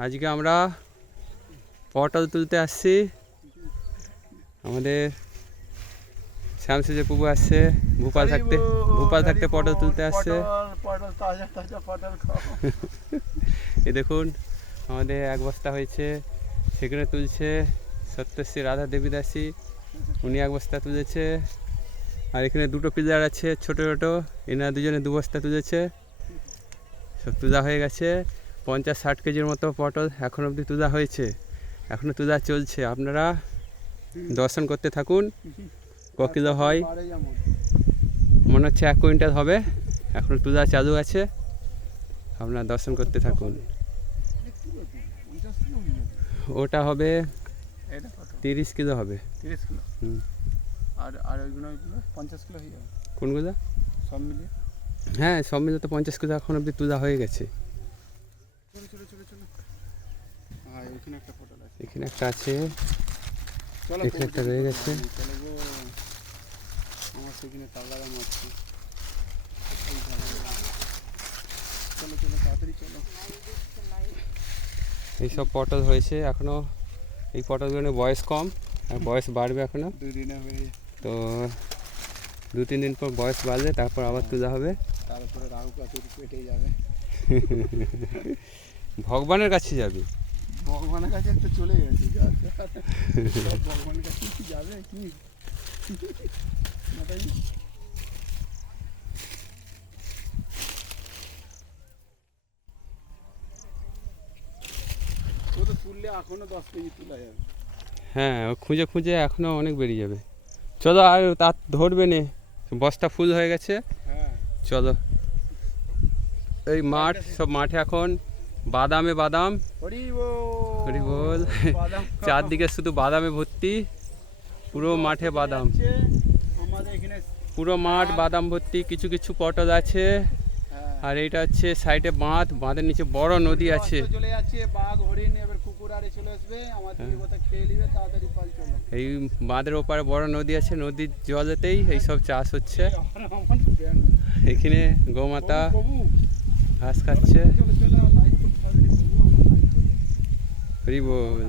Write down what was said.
আজকে আমরা পটল তুলতে আসছি। আমাদের শ্যামসুজে পুবু আসছে ভোপাল থাকতে পটল তুলতে আসছে। এই দেখুন আমাদের এক বস্তা হয়েছে, সেখানে তুলছে সত্যশ্রী রাধা দেবী দাসী, উনি এক বস্তা তুলেছে। আর এখানে দুটো পিলার আছে ছোট ছোট, এনারা দুজনে 2 বস্তা তুলেছে। সব তুলা হয়ে গেছে। 50-60 কেজির মতো পটল এখন অবধি তুলা হয়েছে, এখনও তুলা চলছে। আপনারা দর্শন করতে থাকুন। ক কিলো হয় মনে হচ্ছে 1 কুইন্টাল হবে, এখন তুলা চালু আছে। আপনারা দর্শন করতে থাকুন। ওটা হবে 30 কিলো হবে। 30 কিলো। আর ওইগুলো 50 কিলো হয়ে যাবে। কোনগুলো? সব মিলিয়ে? হ্যাঁ, সব মিলে তো 50 কিলো এখন অবধি তুলা হয়ে গেছে। এখানে একটা পটল আছে, এখানে একটা আছে, এখানে একটা রয়ে গেছে। আমার সেখানে তালারা মারছে। চলো তাড়াতাড়ি চলো। এইসব পটল হয়েছে, এখনও এই পটলগুলো বয়স কম, আর বয়স বাড়বে এখনও। 2 দিনে হয়ে তো 2-3 দিন পর বয়স বাড়লে তারপর আবার তুলা হবে। তারপরে রাহু কাতুর পেটে যাবে। ভগবানের কাছে যাবে। ভগবানের কাছে তো চলে গেছে, ভগবানের কাছে কি যাবে কি মাতাজি? ও তো তুললে এখনো 10 কেজি তোলা যাবে। হ্যাঁ, খুঁজে খুঁজে এখনও অনেক বেরিয়ে যাবে। চলো, আর তার ধরবে নে, বস্তা ফুল হয়ে গেছে। হ্যাঁ চলো, এই মাঠ, সব মাঠে এখন বাদামে বাদাম। হরি বল। চারদিকে শুধু বাদামে ভর্তি, পুরো মাঠে বাদাম, আমাদের এখানে পুরো মাঠ বাদাম ভর্তি। কিছু কিছু পটল আছে। আর এইটা হচ্ছে সাইডে বাঁধের নিচে বড় নদী আছে। চলে যাচ্ছে বাঘ হরিণ, এবার কুকুর আরে চলে আসবে, আমাদের কথা খেয়ে নিবে, তাড়াতাড়ি পাল চলো। এই বাঁধের ওপারে বড় নদী আছে, নদীর জলেতেই এইসব চাষ হচ্ছে। এখানে গোমাতা ঘাস খাচ্ছে। হরি বল।